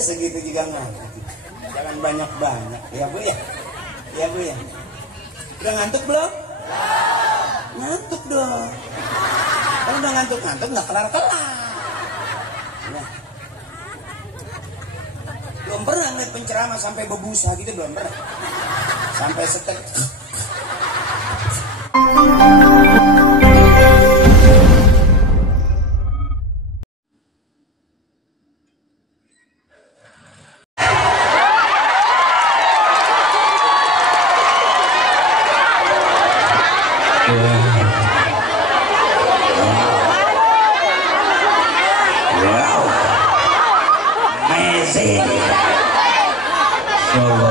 segitu juga ngantuk. Jangan banyak-banyak ya Bu ya. Ya Bu ya. Udah ngantuk belum? Ngantuk dong. Kalau udah ngantuk-ngantuk nggak kelar-kelar. Nah. Belum pernah ngeliat penceramah sampai berbusa gitu, belum pernah. Sampai setek.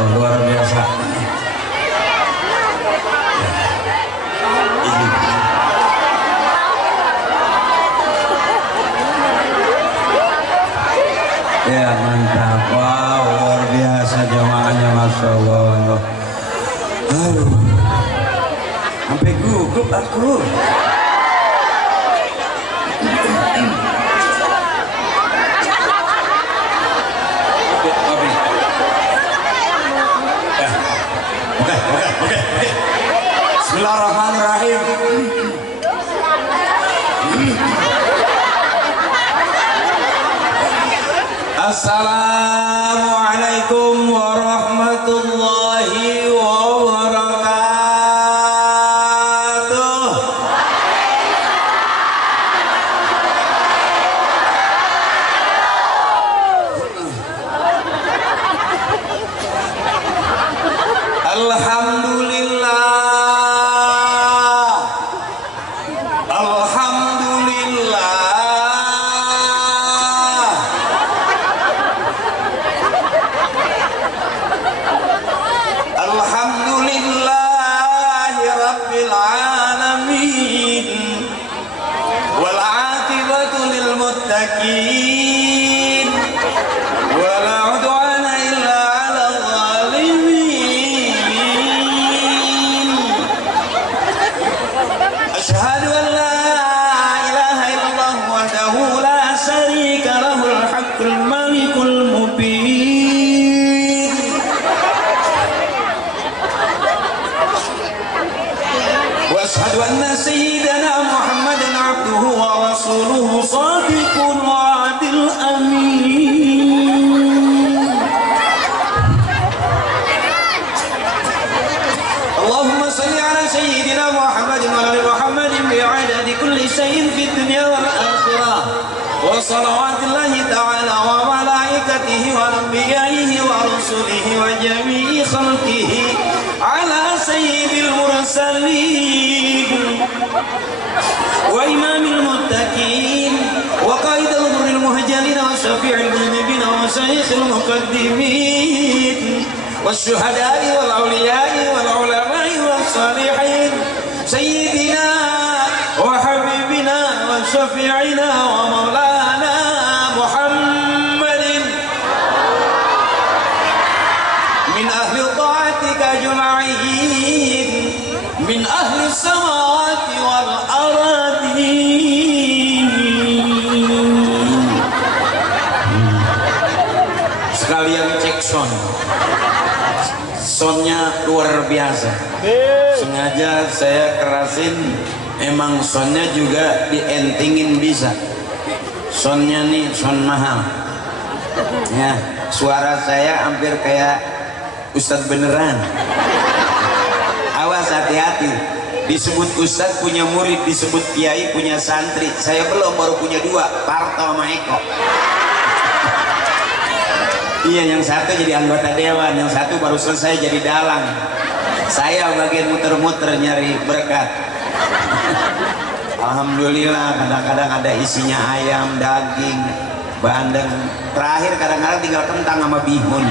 Luar biasa. Ya mantap, wow, luar biasa jamaahnya, masya Allah. Aduh, sampai gugup aku. Bismillahirrahmanirrahim. Assalamualaikum warahmatullahi wabarakatuh. Alhamdulillah. واشهد ان سيدنا محمدا عبده ورسوله صادق الوعد الامين. اللهم صل على سيدنا محمد وعلى محمد بعدد كل شيء في الدنيا والاخره وصلوات الله تعالى وملائكته وانبيائه ورسله وجميع خلقه على سيد المرسلين وإمام المتقين وقائد الغر المهجلين وشفيع المذنبين وشيخ المقدمين والشهداء والأولياء والعلماء والصالحين سيدنا وحبيبنا وشفيعنا ومولانا محمد من أهل طاعتك أجمعين من أهل السماوات والأراضين. Sekalian cek soundnya luar biasa. Sengaja saya kerasin, emang soundnya juga dientingin bisa. Soundnya nih sound mahal. Ya, suara saya hampir kayak Ustadz beneran. Awas, hati-hati. Disebut Ustadz punya murid, disebut kiai punya santri. Saya belum, baru punya dua, Parto sama Eko. Iya, yang satu jadi anggota dewan, yang satu baru selesai jadi dalang. Saya bagian muter-muter nyari berkat. Alhamdulillah, kadang-kadang ada isinya ayam, daging, bandeng. Terakhir kadang-kadang tinggal kentang sama bihun.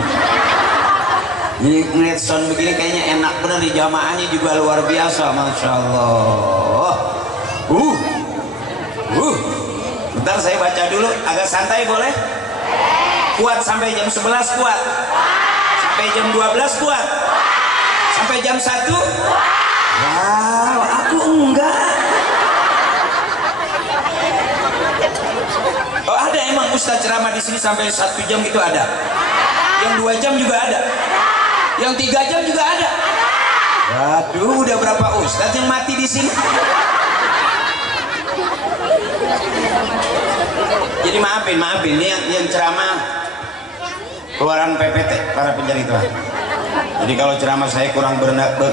Jadi ngeliat sound begini kayaknya enak bener, di jamaahnya juga luar biasa, masya Allah. Bentar saya baca dulu, agak santai boleh? Kuat sampai jam 11 kuat? Sampai jam 12 kuat? Sampai jam 1? Wow, aku enggak. Oh ada emang ustaz ceramah di sini sampai 1 jam gitu ada? Yang 2 jam juga ada? Yang 3 jam juga ada? Waduh, udah berapa ustaz yang mati di sini? Jadi maafin ini yang ceramah keluaran PPT, para pencari Tuhan. Jadi kalau ceramah saya kurang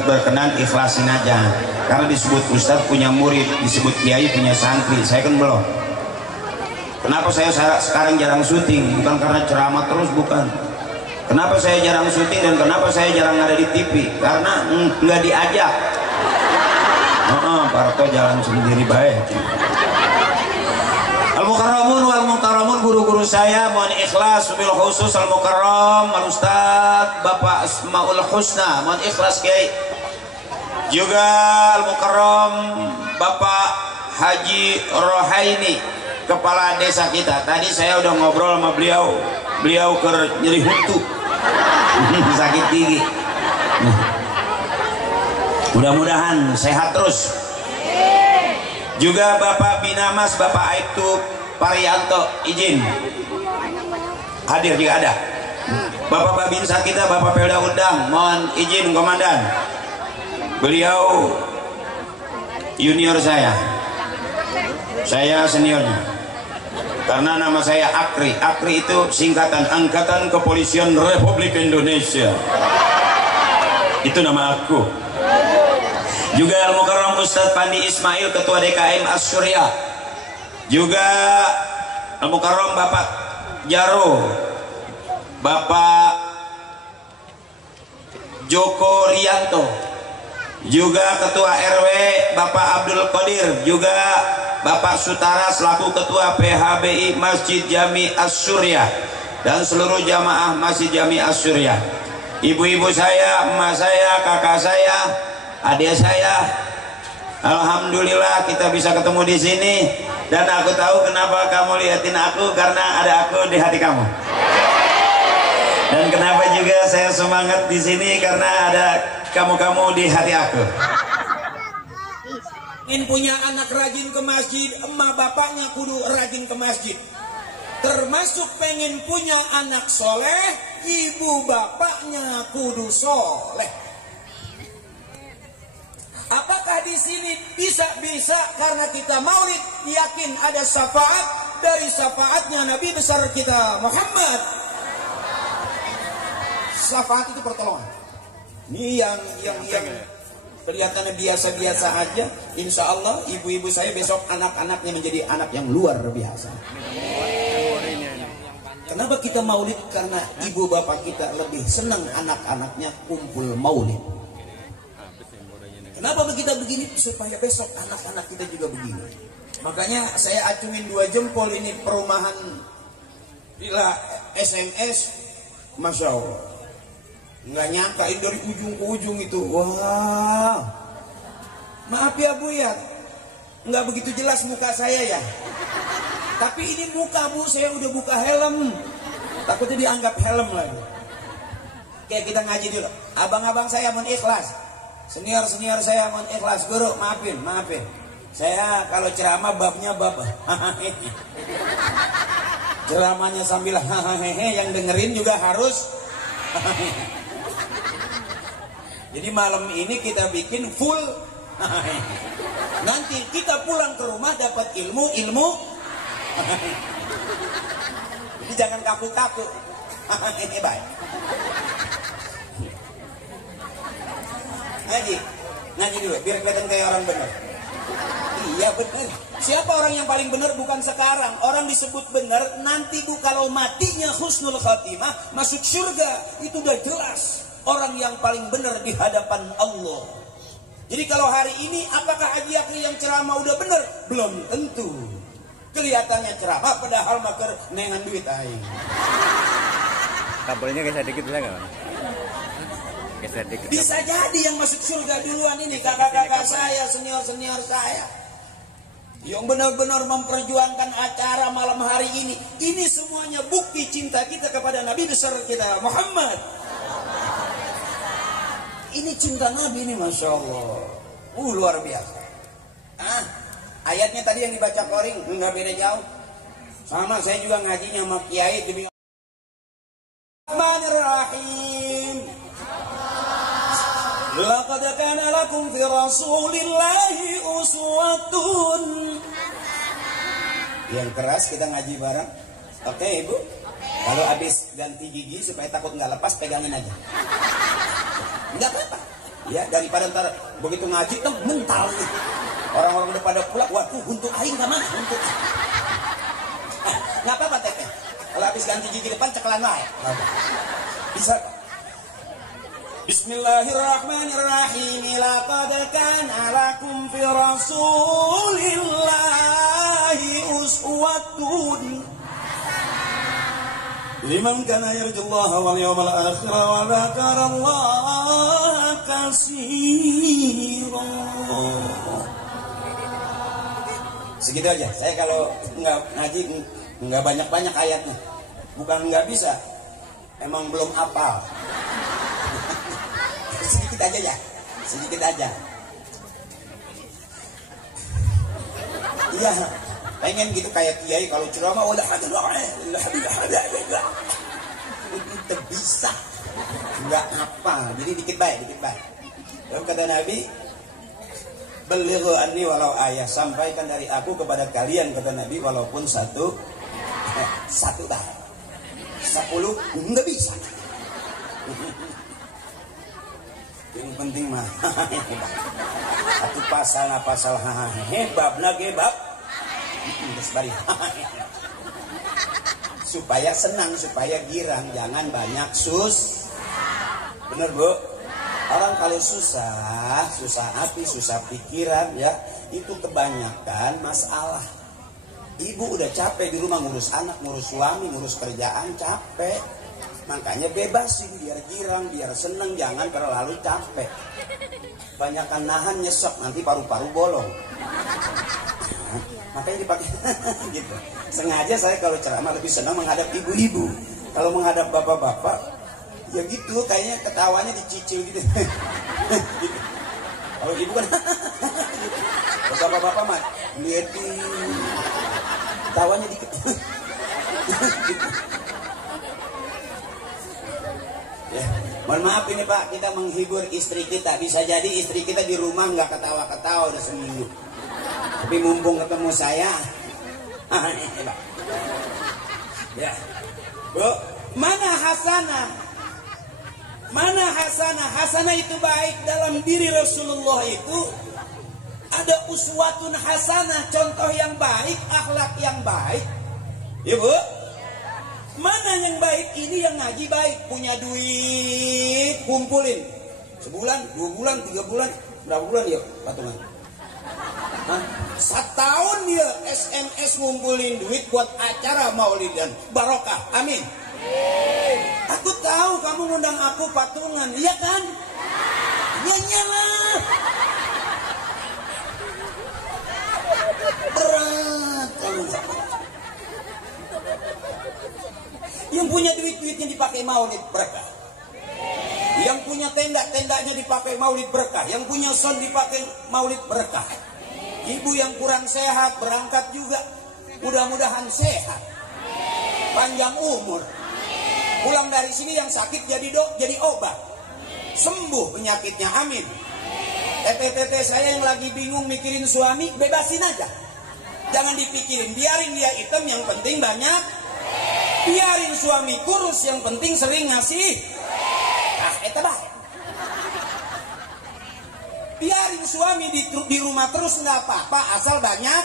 berkenan, ikhlasin aja. Karena disebut ustaz punya murid, disebut kiai punya santri. Saya kan belum. Kenapa saya sekarang jarang syuting? Bukan karena ceramah terus, bukan. Kenapa saya jarang syuting dan kenapa saya jarang ada di TV? Karena nggak diajak. Parto jalan sendiri baik. Al-Mukarramun wal Mukarramun, guru-guru saya mohon ikhlas, bil khusus Al-Mukarram Al-Ustaz Bapak Asmaul Husna, mohon ikhlas Kiai. Juga Al-Mukarram Bapak Haji Rohaini, kepala desa kita. Tadi saya udah ngobrol sama beliau ke nyeri huntu. Sakit gigi. Mudah-mudahan sehat terus. Juga Bapak Binamas, Bapak Aibtu Parianto, izin hadir jika ada. Bapak Babinsa kita, Bapak Pelda Undang, mohon izin komandan. Beliau junior saya seniornya. Karena nama saya Akri. Akri itu singkatan Angkatan Kepolisian Republik Indonesia. Itu nama aku. Juga Al-Mukarram Ustadz Pandi Ismail, Ketua DKM As-Surya. Juga Al-Mukarram Bapak Jaro, Bapak Joko Rianto. Juga Ketua RW Bapak Abdul Qadir. Juga Bapak Sutara selaku Ketua PHBI Masjid Jami As-Surya dan seluruh jamaah Masjid Jami As-Surya. Ibu-ibu saya, emak saya, kakak saya, adik saya, alhamdulillah kita bisa ketemu di sini. Dan aku tahu kenapa kamu liatin aku, karena ada aku di hati kamu. Dan kenapa juga saya semangat di sini, karena ada kamu-kamu di hati aku. Ingin punya anak rajin ke masjid, emak bapaknya kudu rajin ke masjid. Termasuk pengen punya anak soleh, ibu bapaknya kudu soleh. Apakah di sini bisa karena kita maulid yakin ada syafaat dari syafaatnya Nabi besar kita Muhammad. Syafaat itu pertolongan. Ini yang kelihatannya biasa-biasa aja. Insya Allah ibu-ibu saya besok anak-anaknya menjadi anak yang luar biasa. Kenapa kita maulid? Karena ibu bapak kita lebih senang anak-anaknya kumpul maulid. Kenapa kita begini? Supaya besok anak-anak kita juga begini. Makanya saya acungin 2 jempol ini perumahan bila SMS, Masya Allah. Nggak nyangka ini dari ujung ke ujung itu. Wah, maaf ya Bu ya, nggak begitu jelas muka saya ya. Tapi ini muka Bu, saya udah buka helm. Takutnya dianggap helm lagi. Kayak kita ngaji dulu. Abang-abang saya mohon ikhlas. Senior saya mohon ikhlas. Guru maafin. Saya kalau ceramah babnya bab. Ceramahnya sambil hahaha, yang dengerin juga harus. Jadi malam ini kita bikin full. Nanti kita pulang ke rumah dapat ilmu. Jadi jangan kaku-kaku. Ini baik. Ngaji dulu biar kelihatan kayak orang benar. Iya benar. Siapa orang yang paling benar? Bukan sekarang. Orang disebut benar nanti Bu, kalau matinya husnul khatimah masuk surga. Itu udah jelas. Orang yang paling benar di hadapan Allah. Jadi kalau hari ini apakah Haji Akri yang ceramah udah benar? Belum tentu. Kelihatannya ceramah padahal maker nengan duit aing. Kabelnya geser dikit bisa nggak? Geser dikit. Bisa jadi yang masuk surga duluan ini kakak-kakak saya, senior saya. Yang benar-benar memperjuangkan acara malam hari ini. Ini semuanya bukti cinta kita kepada Nabi besar kita Muhammad. Ini cinta Nabi ini Masya Allah. Luar biasa. Ayatnya tadi yang dibaca Koring nggak beda jauh. Sama saya juga ngajinya sama kiai demi Bismillahirrahmanirrahim. Laqad kana lakum fi Rasulillahi uswatun. Yang keras kita ngaji bareng. Oke, Ibu. Kalau habis ganti gigi supaya takut nggak lepas, pegangin aja. Nggak apa-apa. Ya, daripada ntar begitu ngaji tuh mental nih. Orang-orang udah pada pulang, waduh, untuk aing kemana? Untuk. Nggak apa-apa, Teteh. Kalau habis ganti gigi depan, cekelan wae. Bisa. Bismillahirrahmanirrahim. Laqad kana lakum fi Rasulillahi uswatun liman kana yarjullaha wal yawmal akhir wa dzakarallaha katsiran. Segitu aja. Saya kalau nggak ngaji nggak banyak-banyak ayatnya. Bukan nggak bisa, emang belum hafal. Sedikit aja ya, sedikit aja. Iya, pengen gitu kayak kiai kalau ceramah udah ada itu bisa, nggak apa. Jadi dikit baik, dikit baik. Lalu kata Nabi, belighu anni walau ayah, sampaikan dari aku kepada kalian, kata Nabi, walaupun satu tahun. 10 nggak bisa. Yang penting mah satu pasal bab lagi bab terus bari supaya senang, supaya girang, jangan banyak bener Bu. Orang kalau susah hati, susah pikiran ya, itu kebanyakan masalah. Ibu udah capek di rumah ngurus anak, ngurus suami, ngurus kerjaan, capek. Makanya bebasin, biar girang, biar seneng, jangan terlalu capek. Banyakan nahan nyesek, nanti paru-paru bolong. Makanya dipakai gitu. Sengaja saya kalau ceramah lebih senang menghadap ibu-ibu. Kalau menghadap bapak-bapak, ya gitu, kayaknya ketawanya dicicil gitu. Gitu. Kalau ibu kan gitu. Kalau bapak-bapak mah liatin, ketawanya dikit. Gitu. Ya, mohon maaf ini Pak, kita menghibur istri kita. Bisa jadi istri kita di rumah nggak ketawa-ketawa udah seminggu. Tapi mumpung ketemu saya, ini Pak. Ya, Bu, mana hasanah? Mana hasanah? Hasanah itu baik dalam diri Rasulullah itu ada uswatun hasanah, contoh yang baik, akhlak yang baik. Ya Bu. Mana yang baik? Ini yang ngaji baik, punya duit, kumpulin. Sebulan, 2 bulan, 3 bulan, berapa bulan ya patungan? Setahun dia SMS ngumpulin duit buat acara maulidan barokah. Amin. Aku tahu kamu ngundang aku patungan, iya kan? Ya nyalah. Berat kamu. Yang punya duit-duitnya dipakai maulid berkah. Yang punya tenda-tendanya dipakai maulid berkah. Yang punya son dipakai maulid berkah. Ibu yang kurang sehat berangkat juga. Mudah-mudahan sehat. Panjang umur. Pulang dari sini yang sakit jadi obat. Sembuh penyakitnya. Amin. Tete-tete saya yang lagi bingung mikirin suami, bebasin aja. Jangan dipikirin. Biarin dia hitam, yang penting banyak. Biarin suami kurus, yang penting sering ngasih. Eta baik. Biarin suami di rumah terus nggak apa-apa, asal banyak.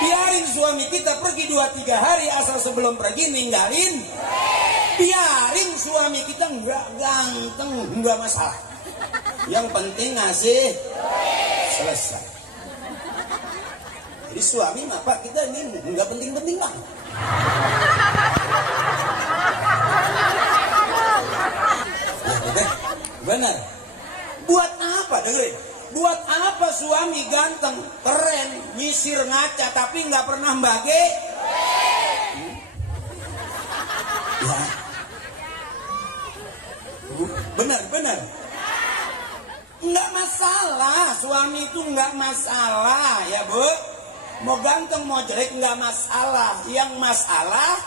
Biarin suami kita pergi 2-3 hari, asal sebelum pergi ninggalin. Biarin suami kita nggak ganteng, nggak masalah. Yang penting ngasih. Selesai. Jadi suami mah Pak, kita ini nggak penting-penting banget. Benar. Buat apa dengerin? Buat apa suami ganteng, keren, nyisir, ngaca, tapi nggak pernah mbage? Ya. Benar. Nggak masalah, suami itu nggak masalah ya Bu. Mau ganteng mau jelek nggak masalah, yang masalah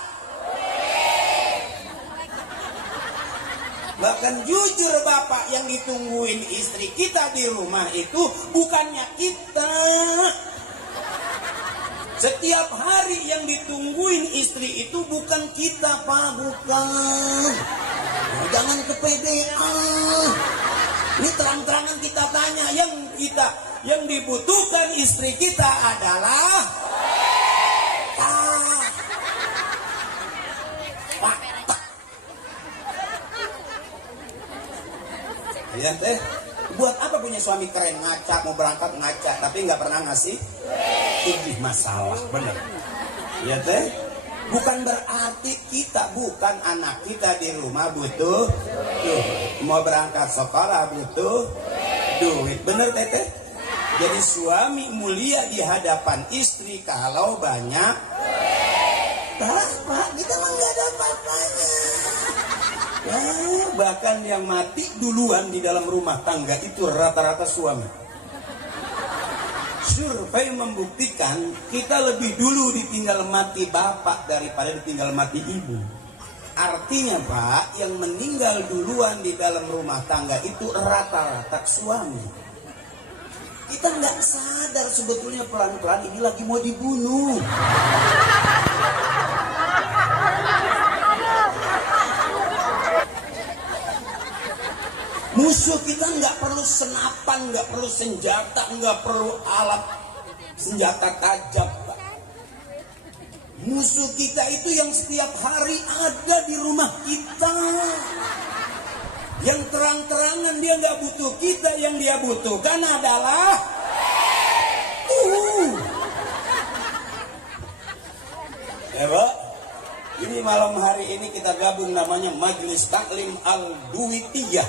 bahkan jujur bapak, yang ditungguin istri kita di rumah itu bukannya kita. Setiap hari yang ditungguin istri itu bukan kita pak, bukan. Jangan kepedean. Ini terang-terangan kita tanya, yang dibutuhkan istri kita adalah ya teh. Buat apa punya suami keren, ngaca, mau berangkat ngaca tapi nggak pernah ngasih? Ini masalah, bener. Ya teh. Bukan berarti kita, bukan anak kita di rumah butuh mau berangkat sekolah butuh duit, bener teteh. Jadi suami mulia di hadapan istri kalau banyak. Pak, kita mah nggak ada apa-apanya. Ya, bahkan yang mati duluan di dalam rumah tangga itu rata-rata suami. Survei membuktikan kita lebih dulu ditinggal mati bapak daripada ditinggal mati ibu. Artinya pak, yang meninggal duluan di dalam rumah tangga itu rata-rata suami. Kita nggak sadar sebetulnya pelan-pelan ini lagi mau dibunuh. Musuh kita nggak perlu senapan, nggak perlu senjata, nggak perlu alat senjata tajam. Musuh kita itu yang setiap hari ada di rumah kita. Yang terang-terangan dia nggak butuh kita, yang dia butuhkan adalah ya Pak, ini malam hari ini kita gabung namanya Majelis Taklim Al-Duwitiyah.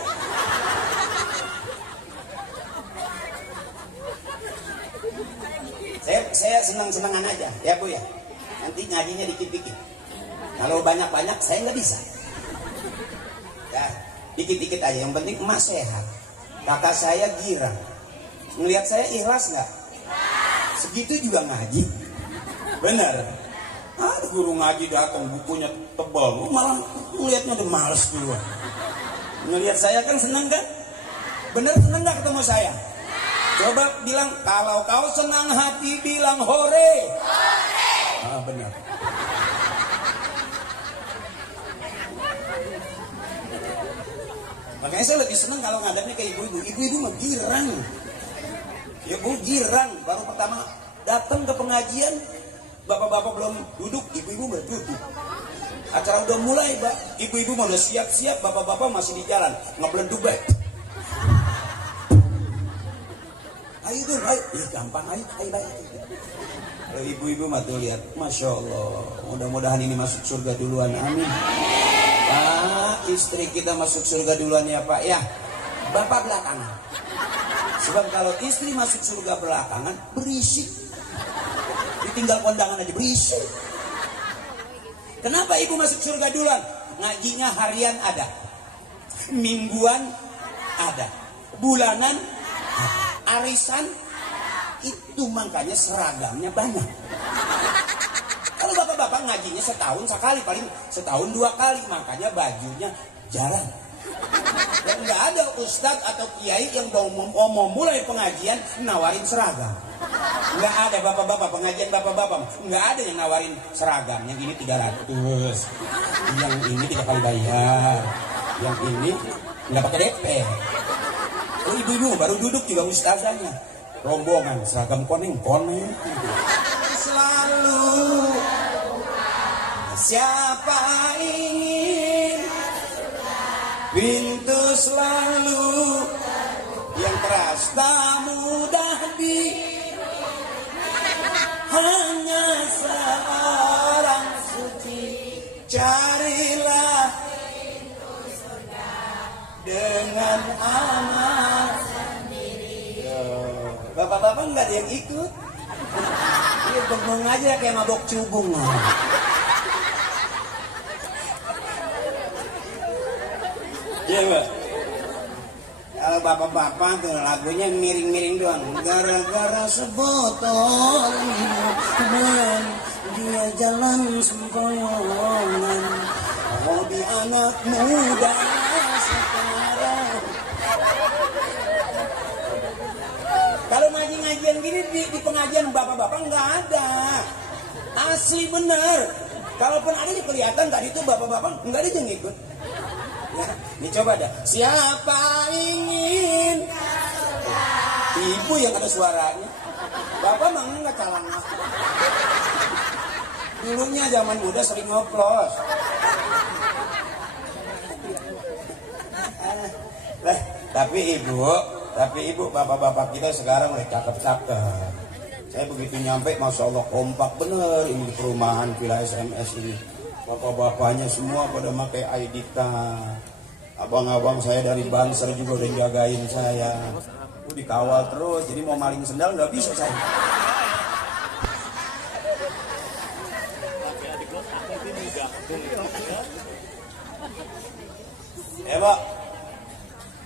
Saya senang-senangan aja ya Bu ya. Nanti ngajinya dikit-dikit. Kalau banyak-banyak saya nggak bisa. Ya, dikit-dikit aja. Yang penting emak sehat. Kakak saya girang. Ngelihat saya ikhlas nggak? Segitu juga ngaji. Bener. Ada guru ngaji datang bukunya tebal, malah ngelihatnya udah males duluan. Ngelihat saya kan seneng kan? Bener seneng nggak ketemu saya? Coba bilang, kalau kau senang hati bilang hore. Ah benar. Makanya saya lebih senang kalau ngadapnya ke ibu-ibu. Ibu-ibu mah girang. Ya Bu girang. Baru pertama datang ke pengajian, bapak-bapak belum duduk, ibu-ibu udah duduk. Acara udah mulai, Pak. Ibu-ibu udah siap-siap, bapak-bapak masih di jalan ngebleduk baik. Ayo dong, ayo. Ya gampang, ayo baik. Kalau ibu-ibu mah tuh lihat, Masya Allah. Mudah-mudahan ini masuk surga duluan, amin. Pak, istri kita masuk surga duluan ya Pak ya. Bapak belakangan. Sebab kalau istri masuk surga belakangan, berisik. Ditinggal kondangan aja berisik. Kenapa ibu masuk surga duluan? Ngajinya harian ada, mingguan ada, bulanan ada, arisan itu, makanya seragamnya banyak. Kalau bapak-bapak ngajinya setahun sekali, paling setahun 2 kali, makanya bajunya jarang. Dan nggak ada ustadz atau kiai yang mau mulai pengajian nawarin seragam. Nggak ada bapak-bapak, pengajian bapak-bapak nggak ada yang nawarin seragam. Yang ini 300, yang ini 3 kali bayar, yang ini nggak pakai DP. Oh ibu-ibu baru duduk juga ustazahnya, rombongan seragam koneng. Selalu siapa ingin pintu selalu yang keras tak mudah di hanya seorang suci, carilah pintu surga dengan amal sendiri. Bapak-bapak nggak ada yang ikut, dia bengong aja kayak mabok cubung. Iya Mbak. Kalau bapak-bapak tuh lagunya miring-miring doang. Gara-gara sebotol minuman, dia jalan sempoyongan. Hobi anak muda sekarang. Kalau ngaji-ngajian gini di pengajian bapak-bapak nggak ada. Asli bener. Kalaupun ada kelihatan tadi itu bapak-bapak nggak ada yang ikut. Ya, ini coba dah. Siapa ingin? Ibu yang ada suaranya. Bapak mah nggak calang. Dulunya zaman muda sering ngoplos. Tapi ibu, bapak-bapak kita sekarang udah cakep-cakep. Saya begitu nyampe, masya Allah kompak bener ini di perumahan Villa SMS ini. Bapak-bapaknya semua pada pakai ID card. Abang-abang saya dari Banser juga udah jagain saya. Dikawal terus, jadi mau maling sendal nggak bisa saya. Pak.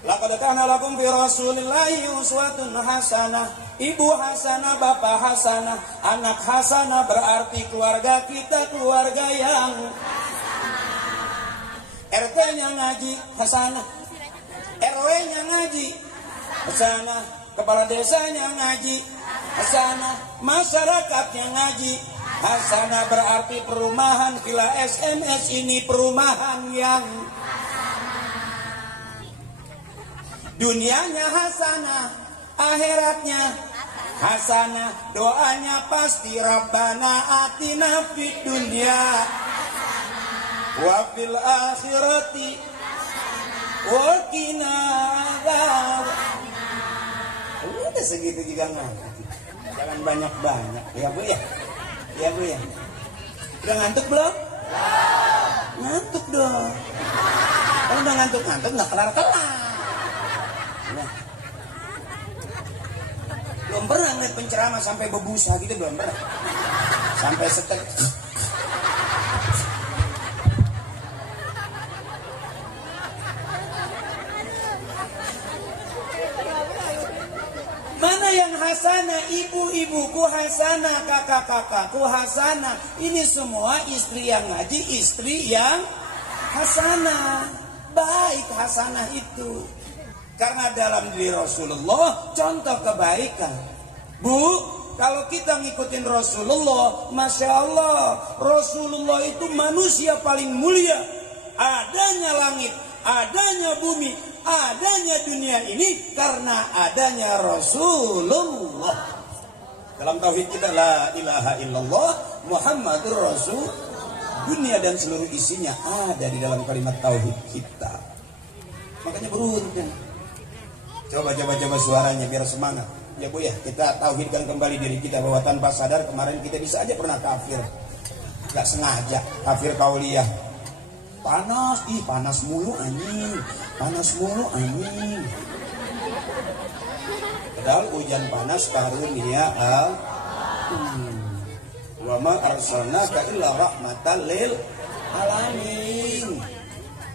Laqad kana lakum fi Rasulillahi uswatun hasanah. Ibu hasanah, bapak hasanah, anak hasanah berarti keluarga kita keluarga yang RT-nya ngaji hasanah, RW-nya ngaji hasanah, kepala desanya ngaji hasanah, masyarakatnya ngaji hasanah berarti perumahan Villa SMS ini perumahan yang dunianya hasanah, akhiratnya hasanah, doanya pasti Rabbana atina fid dunya wa fil akhirati wa qina adzabannar. Udah segitu juga ngantuk. Jangan banyak-banyak ya Bu ya. Ya Bu ya. Udah ngantuk belum? Ngantuk dong. Kalau udah ngantuk-ngantuk nggak kelar-kelar. Nah. Belum pernah ngeliat penceramah sampai berbusa gitu, belum pernah. Sampai setek. Mana yang hasanah? Ibu-ibuku hasanah, kakak-kakakku hasanah. Ini semua istri yang ngaji, istri yang hasanah. Baik hasanah itu. Karena dalam diri Rasulullah contoh kebaikan. Bu, kalau kita ngikutin Rasulullah, Masya Allah, Rasulullah itu manusia paling mulia. Adanya langit, adanya bumi, adanya dunia ini karena adanya Rasulullah. Dalam tauhid kita la ilaha illallah Muhammadur Rasul. Dunia dan seluruh isinya ada di dalam kalimat tauhid kita. Makanya beruntung. Coba suaranya biar semangat. Ya Bu ya, kita tauhidkan kembali diri kita bahwa tanpa sadar kemarin kita bisa aja pernah kafir. Gak sengaja kafir kauliyah. Panas, panas mulu anjing. Panas mulu anjing. Padahal hujan panas karunia wa ma arsalnaka illa rahmatan lil alamin.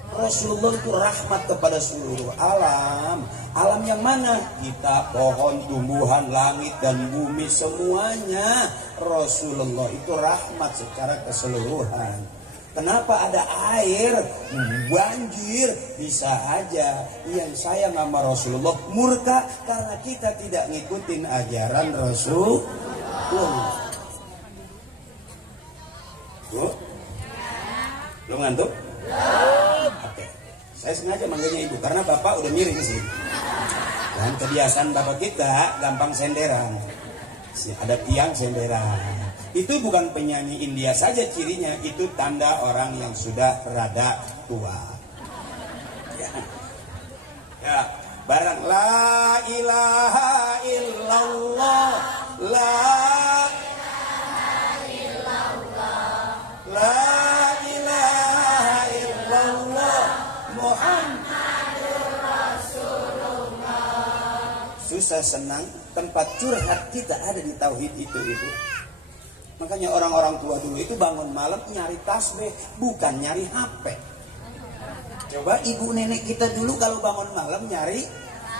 Rasulullah itu rahmat kepada seluruh alam. Alam yang mana? Kita, pohon, tumbuhan, langit dan bumi semuanya. Rasulullah itu rahmat secara keseluruhan. Kenapa ada air, banjir? Bisa aja yang sayang sama Rasulullah murka karena kita tidak ngikutin ajaran Rasulullah. Bu, belum ngantuk? Oke. Saya sengaja manggilnya ibu karena bapak udah miring sih. Dan kebiasaan bapak kita gampang senderan. Ada tiang senderan. Itu bukan penyanyi India saja cirinya, itu tanda orang yang sudah rada tua. Ya, barang la ilaha illallah, la ilaha illallah Muhammadur Rasulullah. Susah senang tempat curhat kita ada di tauhid itu. Makanya orang-orang tua dulu itu bangun malam nyari tasbih, bukan nyari HP. Coba ibu nenek kita dulu kalau bangun malam nyari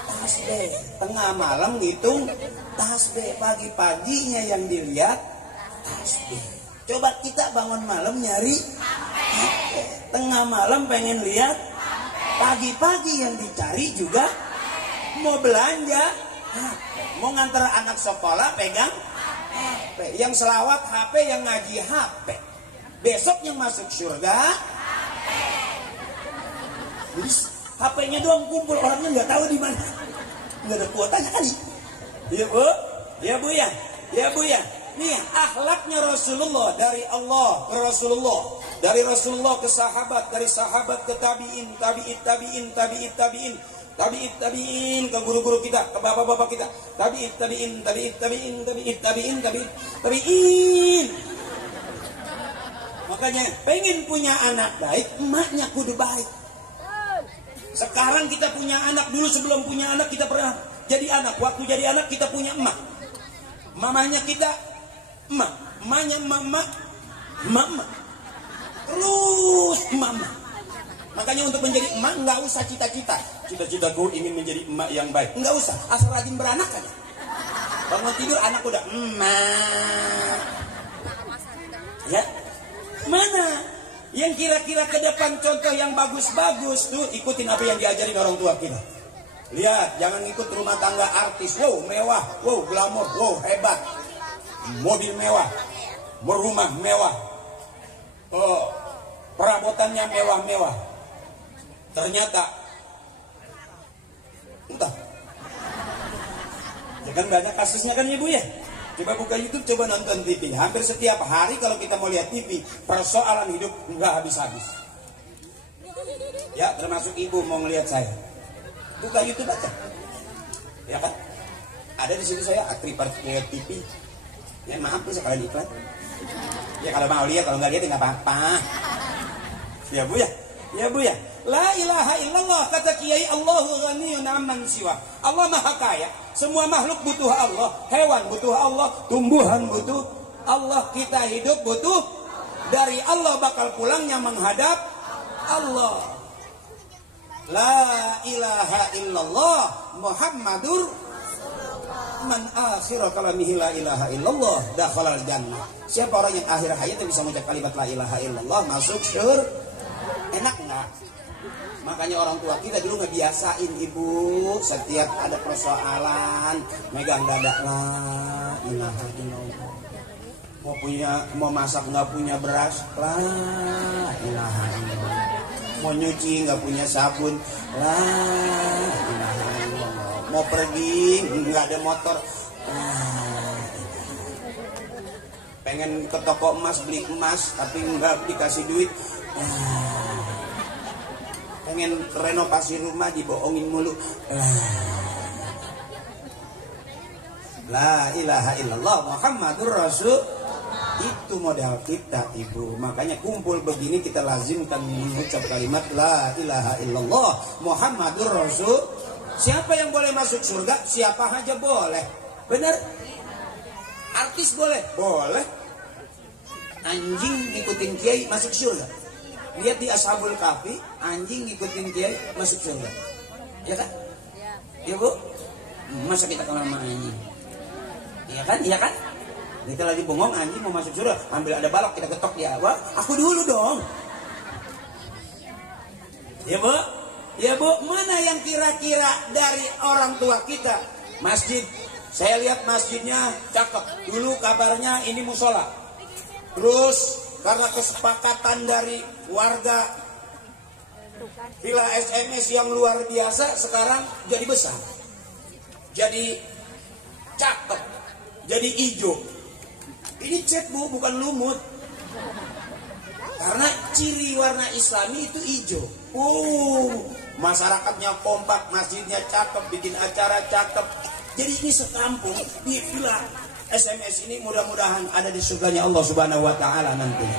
tasbih. Tengah malam ngitung tasbih, pagi-paginya yang dilihat tasbih. Coba kita bangun malam nyari tasbih. Tengah malam pengen lihat, pagi-pagi yang dicari juga mau belanja, mau nganter anak sekolah pegang HP, yang selawat HP, yang ngaji HP. Besok yang masuk surga HP-nya doang kumpul, orangnya nggak tahu di mana, nggak ada kuotanya kali. Ya bu, ya bu ya, ya bu ya. Nih akhlaknya Rasulullah, dari Allah ke Rasulullah, dari Rasulullah ke sahabat, dari sahabat ke tabiin, tabiin ke guru-guru kita, ke bapak-bapak kita, tabiin. Makanya pengen punya anak baik, emaknya kudu baik. Sekarang kita punya anak, dulu sebelum punya anak kita pernah jadi anak. Waktu jadi anak kita punya emak, mamanya kita emak, emaknya mama, terus mama. Makanya untuk menjadi emak nggak usah cita-citaku ingin menjadi emak yang baik, nggak usah, asal rajin beranak aja. Bangun tidur anak udah emak, ya. Mana yang kira-kira ke depan contoh yang bagus-bagus tuh, ikutin apa yang diajarin orang tua kita. Lihat, jangan ikut rumah tangga artis, wow mewah, wow glamor, wow hebat, mobil mewah, rumah mewah, oh perabotannya mewah-mewah. Ternyata entah, ya kan banyak kasusnya kan ibu ya. Coba buka YouTube, coba nonton TV. Hampir setiap hari kalau kita mau lihat TV, persoalan hidup nggak habis-habis. Ya, termasuk ibu mau ngelihat saya. Buka YouTube aja. Ya kan? Ada di situ saya, aktris TV. Ya maaf nih sekalian iklan. Ya kalau mau lihat, kalau nggak lihat nggak apa-apa. Ya bu ya, ya bu ya. La ilaha illallah, kata Kiai, Allahu ghaniyun amman siwa. Allah maha kaya, semua makhluk butuh Allah, hewan butuh Allah, tumbuhan butuh Allah, kita hidup butuh dari Allah, bakal pulangnya menghadap Allah. La ilaha illallah Muhammadur man akhir kalamihi la ilaha illallah dakhalal jannah. Siapa orang yang akhir hayatnya bisa mengucap kalimat la ilaha illallah masuk surga. Enak enggak? Makanya orang tua kita dulu ngebiasain ibu, setiap ada persoalan megang dada la ilaha illallah. Mau masak nggak punya beras, la ilaha illallah. Mau nyuci nggak punya sabun, la ilaha illallah. Mau pergi nggak ada motor, pengen ke toko emas beli emas tapi nggak dikasih duit, pengen renovasi rumah dibohongin mulu, la ilaha illallah Muhammadur Rasul. Itu modal kita ibu. Makanya kumpul begini kita lazimkan mengucap kalimat la ilaha illallah Muhammadur Rasul. Siapa yang boleh masuk surga? Siapa aja boleh. Benar? Artis boleh? Boleh. Anjing ikutin kiai masuk surga. Lihat di Ashabul Kahfi, anjing ikutin kiai masuk surga. Ya kan? Ya bu? Masa kita kenal sama anjing? Iya kan? Iya kan? Kita lagi bengong, anjing mau masuk surga, ambil ada balok kita ketok dia. Wah, aku dulu dong. Ya bu, ya bu, mana yang kira-kira dari orang tua kita? Masjid, saya lihat masjidnya cakep. Dulu kabarnya ini musola. Terus karena kesepakatan dari warga Villa SMS yang luar biasa, sekarang jadi besar, jadi cakep, jadi hijau. Ini cat bu, bukan lumut. Karena ciri warna Islami itu hijau. Masyarakatnya kompak, masjidnya cakep, bikin acara cakep. Jadi ini sekampung di Villa SMS ini mudah-mudahan ada di surganya Allah Subhanahu wa taala nanti.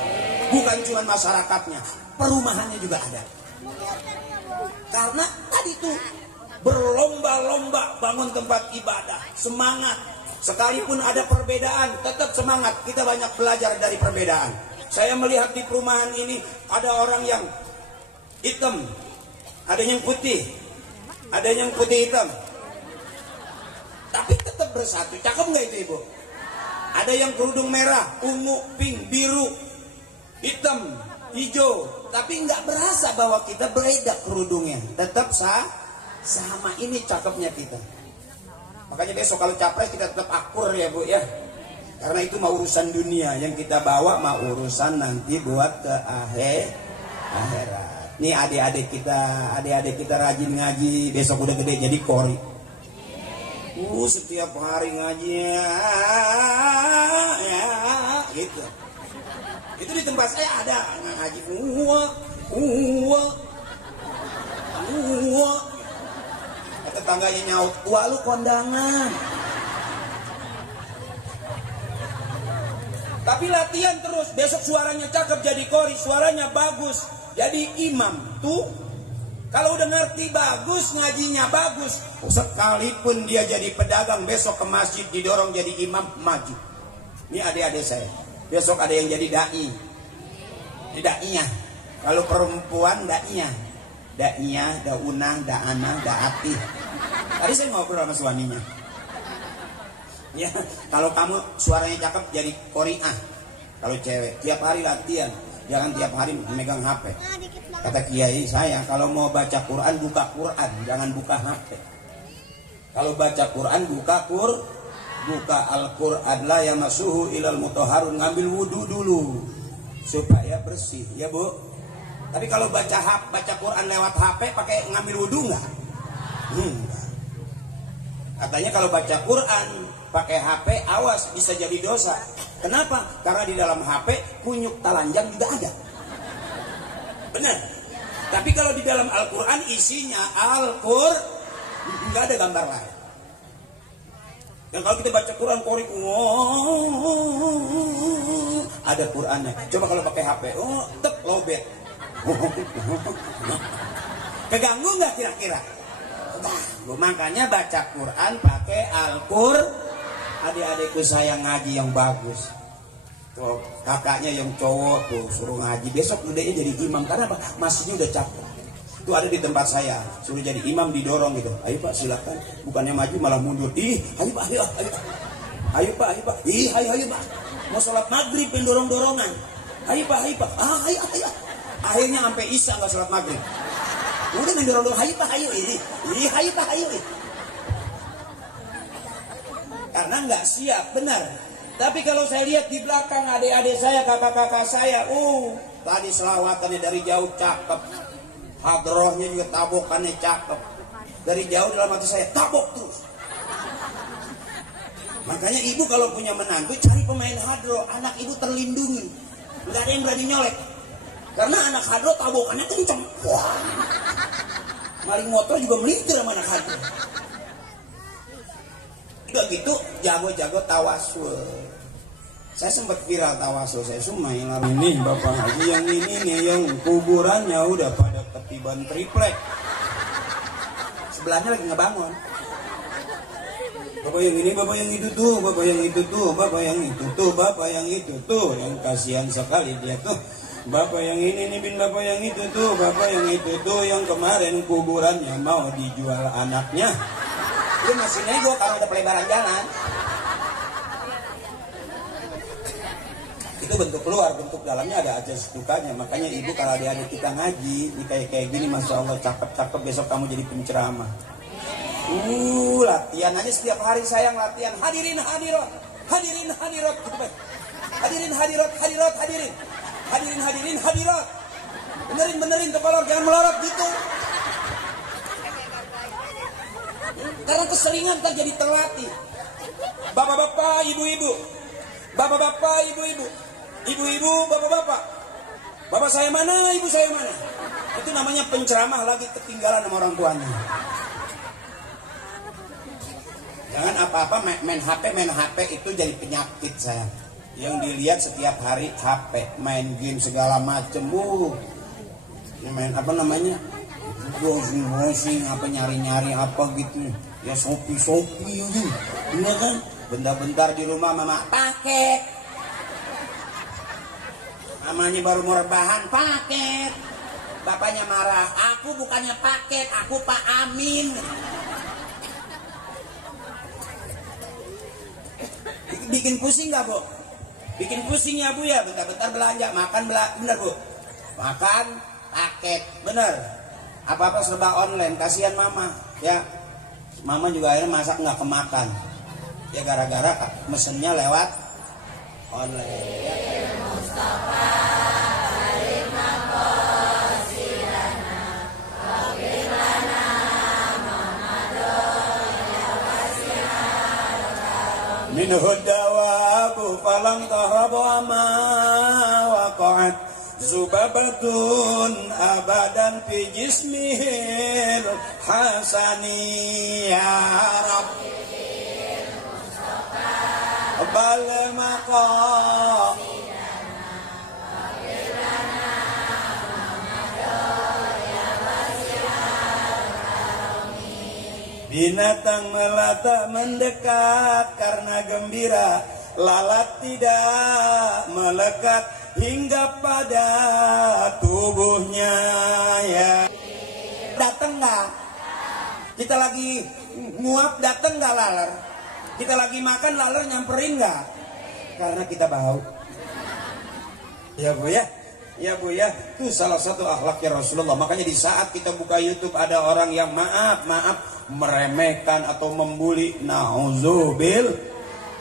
Bukan cuma masyarakatnya, perumahannya juga ada. Karena tadi tuh berlomba-lomba bangun tempat ibadah, semangat. Sekalipun ada perbedaan, tetap semangat. Kita banyak belajar dari perbedaan. Saya melihat di perumahan ini ada orang yang hitam, ada yang putih, ada yang putih hitam, bersatu. Cakep nggak itu ibu? Ada yang kerudung merah, ungu, pink, biru, hitam, hijau, tapi nggak berasa bahwa kita beredar kerudungnya. Tetap sama, ini cakepnya kita. Makanya besok kalau capres kita tetap akur ya bu ya. Karena itu mau urusan dunia, yang kita bawa mau urusan nanti buat ke akhirat. Nih adik-adik kita rajin ngaji, besok udah gede jadi kori. Setiap hari ngaji ya, gitu. Itu di tempat saya ada ngaji tetangganya nyaut, wah lu kondangan. Tapi latihan terus, besok suaranya cakep jadi kori, suaranya bagus jadi imam. Tuh kalau udah ngerti bagus, ngajinya bagus, sekalipun dia jadi pedagang, besok ke masjid didorong jadi imam, maju. Ini adik-adik saya, besok ada yang jadi da'i. Ini da'inya. Kalau perempuan da'inya, daunah, da'ana, da'ati. Tadi saya ngobrol sama suaminya. Ya, kalau kamu suaranya cakep jadi qori'ah. Kalau cewek, tiap hari latihan, jangan tiap hari memegang HP. Kata kiai saya, kalau mau baca Quran buka Quran, jangan buka HP. Kalau baca Quran buka Al-Quran la yamassuhu ilal mutahharun, ngambil wudu dulu supaya bersih, ya bu. Tapi kalau baca Quran lewat HP pakai ngambil wudu enggak? Katanya kalau baca Quran pakai HP awas bisa jadi dosa. Kenapa? Karena di dalam HP kunyuk talanjang juga ada. Benar. Tapi kalau di dalam Al-Quran isinya Al-Quran, nggak ada gambar lain. Dan kalau kita baca Quran korik, ada Qurannya. Coba kalau pakai HP, tep lobet. Keganggu nggak kira-kira? Makanya baca Quran pakai Al-Quran. Adik-adikku saya ngaji yang bagus. Tuh, kakaknya yang cowok tuh suruh ngaji, besok gedenya jadi imam. Karena apa? Masjidnya udah cakep. Itu ada di tempat saya, suruh jadi imam didorong gitu. Ayo pak silakan, bukannya maju malah mundur. Ih, ayo pak, ayo pak. Ih, ayo pak. Mau sholat maghrib pendorong-dorongan. Ayo pak. Ayo. Akhirnya sampai isya nggak sholat maghrib. Udah mendorong-dorong, ayo pak, ayo ini. Ih, ayo pak, ayo. Karena nggak siap, benar. Tapi kalau saya lihat di belakang adik-adik saya, kakak-kakak saya, tadi selawatannya dari jauh cakep, hadrohnya juga tabokannya cakep. Dari jauh dalam hati saya tabok terus. Makanya ibu kalau punya menantu cari pemain hadroh, anak ibu terlindungi, nggak ada yang berani nyolek. Karena anak hadroh tabokannya kenceng. Wah, maling motor juga melintir sama anak hadroh. Udah gitu jago-jago tawasul. Saya sempat viral tawasul, saya sumai ini bapak haji yang ini nih yang kuburannya udah pada ketiban triplek. Sebelahnya lagi ngebangun. Bapak yang ini, bapak yang itu tuh, bapak yang itu tuh, bapak yang itu tuh, bapak yang itu tuh, yang kasihan sekali dia tuh. Bapak yang ini nih bin bapak yang itu tuh, bapak yang itu tuh, yang kemarin kuburannya mau dijual anaknya. Dia masih nego kalau ada pelebaran jalan. Itu bentuk luar, bentuk dalamnya ada aja setukanya. Makanya ibu kalau adik-adik kita ngaji, ini kayak gini, masya Allah cakep-cakep, besok kamu jadi penceramah. Latihan aja setiap hari sayang latihan. Hadirin hadirat, hadirin hadirat, hadirin hadirat, hadirin. Hadirin hadirat. Benerin kepala jangan melorot gitu. Karena keseringan tak jadi terlatih. Bapak-bapak, ibu-ibu. Bapak-bapak, ibu-ibu. Ibu-ibu, bapak-bapak. Bapak saya mana, ibu saya mana. Itu namanya penceramah lagi ketinggalan sama orang tuanya. Jangan apa-apa main HP itu jadi penyakit saya. Yang dilihat setiap hari HP, main game segala macem. Main apa namanya? Browsing apa nyari apa gitu ya, Shopee gitu, iya kan? Bentar-bentar di rumah mama paket, mamanya baru mau rebahan paket, bapaknya marah, aku bukannya paket, aku Pak Amin. bikin pusing nggak Bu? Bikin pusing ya Bu ya, bentar-bentar belanja, makan bener Bu, makan paket, bener. Apa-apa serba online, kasihan mama ya. Mama juga akhirnya masak nggak kemakan ya gara-gara mesennya lewat online ya. Min hudawabu falang tahabu ama waqa'at zubabatun abadan fi jismihil hasani ya Rabbi bal maqam binatang melata mendekat karena gembira, lalat tidak melekat hingga pada tubuhnya ya. Datang nggak? Kita lagi nguap datang nggak laler? Kita lagi makan laler nyamperin nggak? Karena kita bau. Ya Bu ya. Ya Bu ya, itu salah satu akhlaknya Rasulullah. Makanya di saat kita buka YouTube ada orang yang maaf meremehkan atau membuli, nauzubil.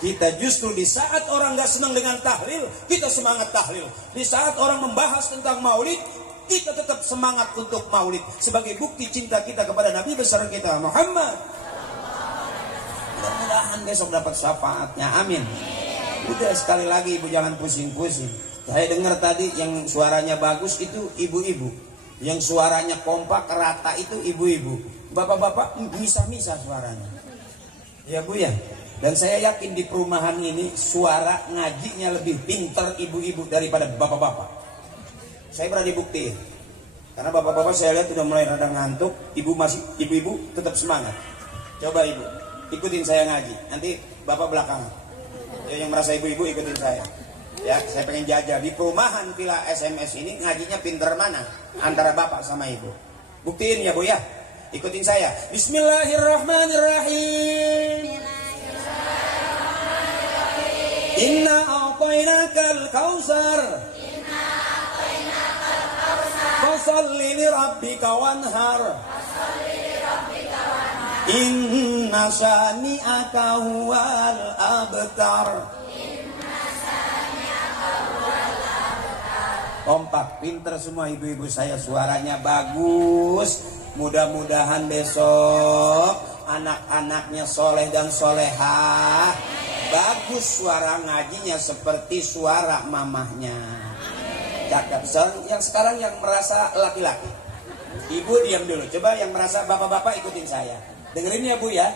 Kita justru di saat orang gak senang dengan tahlil, kita semangat tahlil. Di saat orang membahas tentang maulid, kita tetap semangat untuk maulid. Sebagai bukti cinta kita kepada Nabi besar kita Muhammad. Mudah-mudahan besok dapat syafaatnya, amin. Udah sekali lagi Ibu jangan pusing-pusing. Saya dengar tadi yang suaranya bagus itu ibu-ibu, yang suaranya kompak rata itu ibu-ibu. Bapak-bapak misah-misah suaranya. Ya Bu ya. Dan saya yakin di perumahan ini suara ngajinya lebih pintar ibu-ibu daripada bapak-bapak. Saya berani buktiin. Karena bapak-bapak saya lihat sudah mulai rada ngantuk, ibu-ibu tetap semangat. Coba Ibu, ikutin saya ngaji. Nanti Bapak belakangan. Ya, yang merasa ibu-ibu ikutin saya. Ya, saya pengen jajah di perumahan Villa SMS ini ngajinya pinter mana antara bapak sama ibu. Buktiin ya Bu ya. Ikutin saya. Bismillahirrahmanirrahim. Inna a'tainakal kautsar. Fasholli li rabbika wanhar. Inna syani'aka huwal abtar. Kompak, pinter semua ibu-ibu saya, suaranya bagus. Mudah-mudahan besok anak-anaknya soleh dan solehah. Bagus suara ngajinya seperti suara mamahnya. Cakep. Yang sekarang yang merasa laki-laki, ibu diam dulu. Coba yang merasa bapak-bapak ikutin saya. Dengerin ya Bu ya.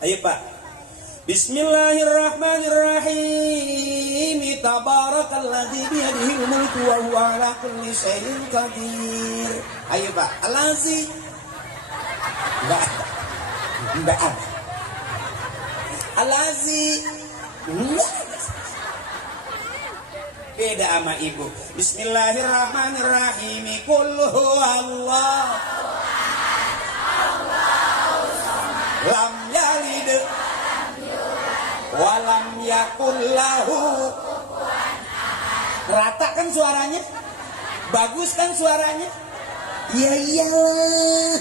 Ayo Pak. Bismillahirrahmanirrahim. Tabarakalladzi biyadihil mulku wa huwa ala kulli syai'in qadir. Ayo Pak. Al-Aziz. Enggak ada. Al-Aziz. Beda sama ibu. Bismillahirrahmanirrahim. Qul huwallahu lam yalid walam yakul lahu. Rata kan suaranya? Bagus kan suaranya? Iya iyalah.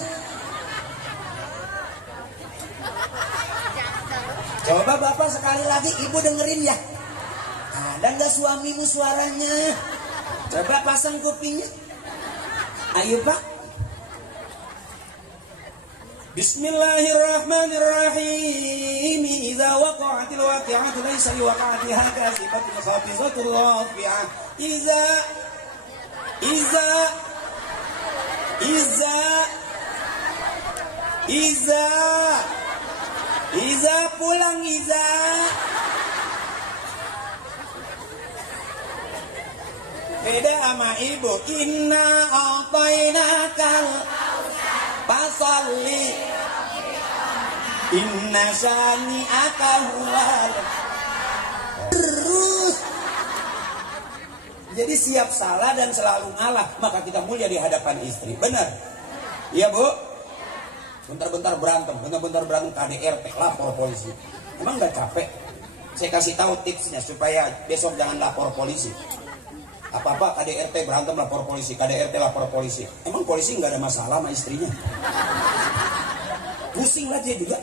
Coba Bapak sekali lagi Ibu dengerin ya. Ada nggak suamimu suaranya? Coba pasang kupingnya. Ayo Pak. Bismillahirrahmanirrahim. Idza waqa'atil waqi'atu laysa liwaqa'atiha kazibatun khafizatur rafi'ah. Iza pulang Iza. Beda sama ibu. Inna a'tainakal fasalli inna syani'aka huwal. Terus jadi siap salah dan selalu ngalah, maka kita mulia di hadapan istri. Benar? Iya Bu? Bentar-bentar berantem KDRT, lapor polisi. Emang gak capek? Saya kasih tahu tipsnya supaya besok jangan lapor polisi. Apa-apa KDRT berantem lapor polisi, KDRT lapor polisi. Emang polisi nggak ada masalah sama istrinya? Pusing lah dia juga.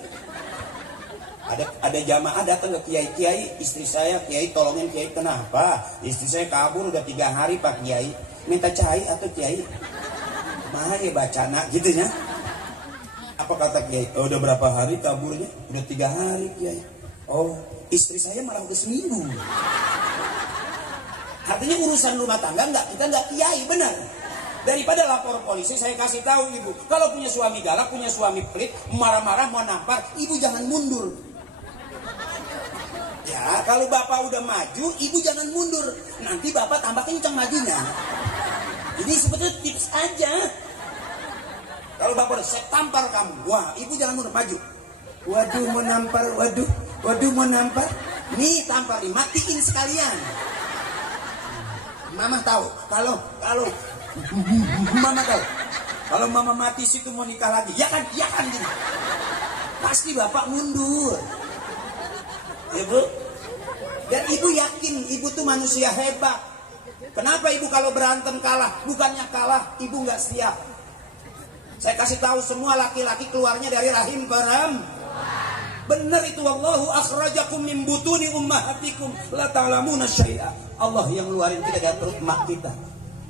Ada jamaah datang ke kiai, istri saya, kiai tolongin kiai. Kenapa? Istri saya kabur udah 3 hari Pak Kiai. Minta cai atau kiai? Mah ya bacana gitu ya. Apa kata kiai? Oh, udah berapa hari kaburnya? Udah 3 hari kiai. Oh, istri saya malah udah seminggu. Artinya urusan rumah tangga kita nggak kiai, benar. Daripada lapor polisi, saya kasih tahu ibu, kalau punya suami galak, punya suami pelit, marah-marah mau nampar, ibu jangan mundur. Ya, kalau bapak udah maju, ibu jangan mundur. Nanti bapak tambah kencang majunya. Jadi sebetulnya tips aja. Kalau bapak udah, saya tampar kamu, wah ibu jangan mundur, maju. Waduh mau nampar, waduh mau nampar. Nih tampar, matiin sekalian. Mama tahu, kalau Mama tahu, kalau Mama mati situ mau nikah lagi, ya kan gitu. Pasti bapak mundur, ya bu. Dan ibu yakin, ibu tuh manusia hebat. Kenapa ibu kalau berantem kalah? Bukannya kalah, ibu nggak siap. Saya kasih tahu semua laki-laki keluarnya dari rahim perempuan. Benar itu, wallahu akhrajakum min butuni ummahatikum la ta'lamuna syai'a. Allah yang ngeluarin kita dari perut mak kita.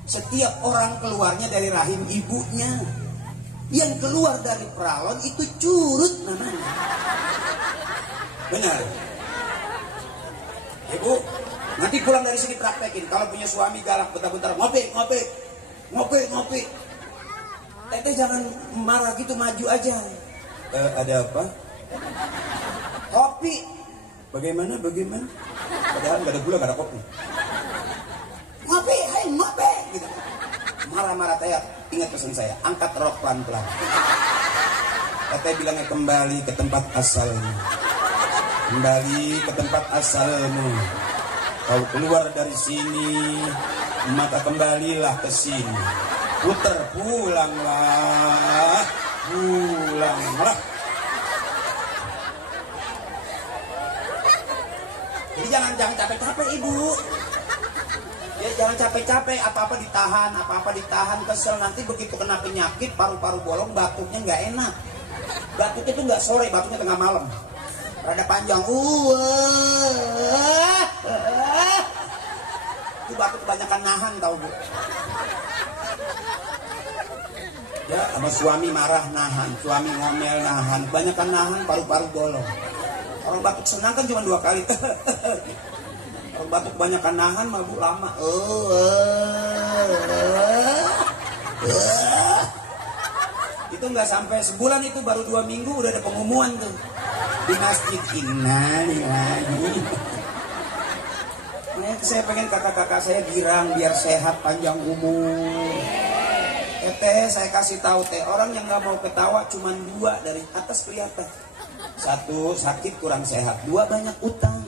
Setiap orang keluarnya dari rahim ibunya. Yang keluar dari peralon itu curut namanya. Benar. Ibu, nanti pulang dari sini praktekin. Kalau punya suami galak, bentar-bentar ngopi. Teteh jangan marah gitu, maju aja. Ada apa? Kopi. Bagaimana? Padahal nggak ada gula, nggak ada kopi. Ngopi. Gitu. Marah-marah teh. Ingat pesan saya, angkat rok pelan-pelan. Teteh bilangnya kembali ke tempat asalmu. Kembali ke tempat asalmu. Kau keluar dari sini, maka kembalilah ke sini. Pulanglah. Jadi jangan capek-capek ibu. Ya jangan capek-capek, apa-apa ditahan, kesel. Nanti begitu kena penyakit, paru-paru bolong, batuknya nggak enak. Batuknya tuh nggak sore, batuknya tengah malam. Rada panjang. Itu batuk kebanyakan nahan tau bu. Ya sama suami marah nahan, suami ngomel nahan, kebanyakan nahan, paru-paru bolong. Orang batuk senang kan cuma 2 kali. Orang batuk kebanyakan nahan mabuk lama. Itu nggak sampai sebulan, itu baru 2 minggu udah ada pengumuman tuh di masjid. Innalillahi. Saya pengen kakak-kakak saya girang biar sehat panjang umur. Teh saya kasih tahu teh, orang yang nggak mau ketawa cuma 2 dari atas kelihatan. 1 sakit kurang sehat, 2 banyak utang.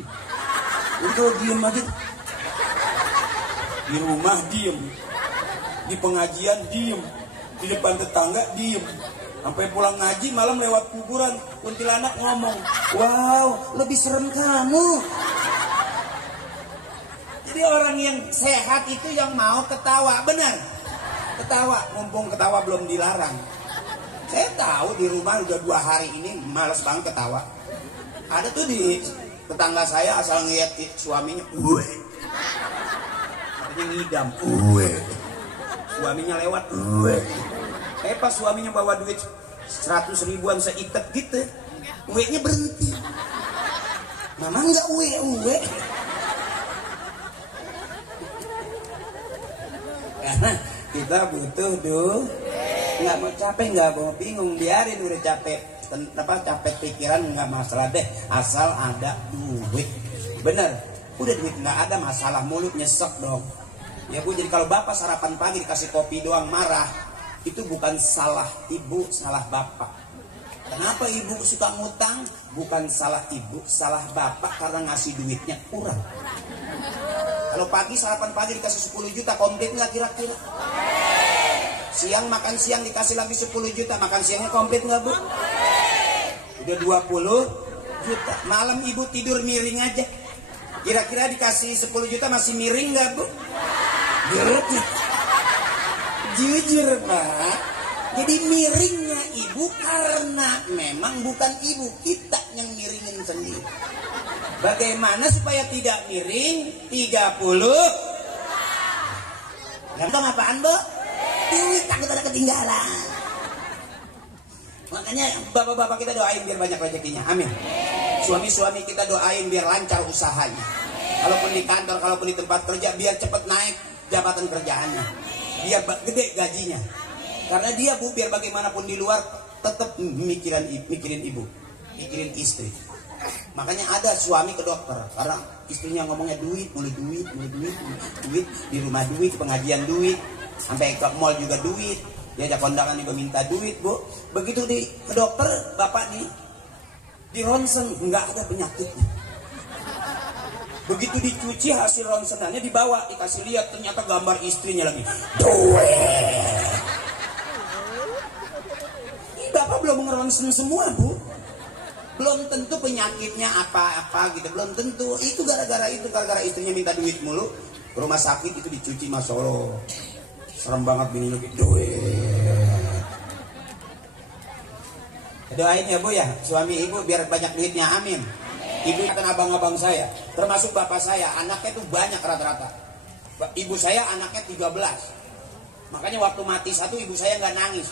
Itu diem aja. Di rumah diem, di pengajian diem, di depan tetangga diem. Sampai pulang ngaji malam lewat kuburan, kuntilanak ngomong, wow lebih serem kamu. Jadi orang yang sehat itu yang mau ketawa, benar. Ketawa, mumpung ketawa belum dilarang. Saya tahu di rumah udah 2 hari ini malas banget ketawa. Ada tuh di tetangga saya asal ngeliat suaminya, katanya ngidam, suaminya lewat, pas suaminya bawa duit 100 ribuan seikat gitu, nya berhenti. Mama nggak uwe. Karena kita butuh nggak mau capek, nggak mau bingung, biarin udah capek. Capek pikiran nggak masalah deh, asal ada duit. Bener, udah duit nggak ada masalah, mulut nyesek dong. Ya bu, jadi kalau bapak sarapan pagi dikasih kopi doang marah, itu bukan salah ibu, salah bapak. Kenapa ibu suka ngutang? Bukan salah ibu, salah bapak karena ngasih duitnya kurang. Kalau pagi sarapan pagi dikasih 10 juta, komplit nggak kira-kira? Siang makan siang dikasih lagi 10 juta, makan siangnya komplit nggak bu? Udah 20 juta. Malam ibu tidur miring aja, Kira-kira dikasih 10 juta masih miring nggak, Bu? Jujur, Pak. Jadi miringnya ibu karena memang bukan ibu, kita yang miringin sendiri. Bagaimana supaya tidak miring? 30. Ganteng apaan, Bu? Duit, takut ada ketinggalan. Makanya bapak-bapak kita doain biar banyak rezekinya. Amin. Suami-suami kita doain biar lancar usahanya. Kalaupun di kantor, kalaupun di tempat kerja, biar cepat naik jabatan kerjaannya. Biar gede gajinya. Karena dia, Bu, biar bagaimanapun di luar tetap mikirin ibu, mikirin istri. Makanya ada suami ke dokter karena istrinya ngomongnya duit, mulai duit, di rumah duit, pengajian duit, sampai ke mall juga duit, diajak kondangan juga minta duit, Bu. Begitu ke dokter, bapak di ronsen nggak ada penyakitnya. Begitu dicuci hasil ronsenannya dibawa, dikasih lihat, ternyata gambar istrinya lagi. Duit. Ini bapak belum ngeronsen semua, Bu. Belum tentu penyakitnya apa-apa gitu, belum tentu. Itu gara-gara istrinya minta duit mulu. Ke rumah sakit itu dicuci, Masya Allah. Serem banget bini lagi, duit. Doain ya, Bu, ya, suami ibu biar banyak duitnya, amin. Ibu akan abang-abang saya, termasuk bapak saya, anaknya itu banyak rata-rata. Ibu saya anaknya 13. Makanya waktu mati satu, ibu saya nggak nangis.